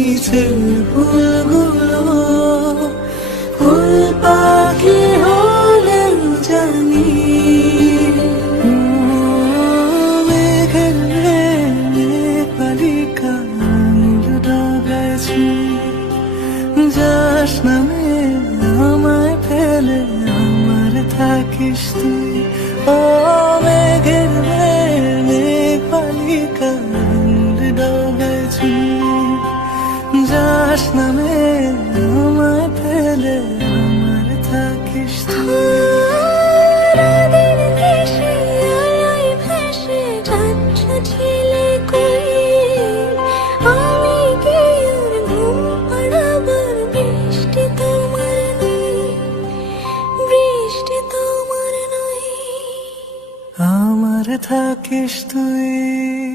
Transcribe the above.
মিছে ফুলগুলো ফুল পাখি হলেও জানি মেঘের পালিকা ডগাইছি যাস নামে আমায় ফেলে আমার থাকিস তুই ও মেঘের মেঘ পালিকা ডগাইছি যাস নামে আমায় ফেলে আমার থাকিস তুই আমার থাকিস তুই।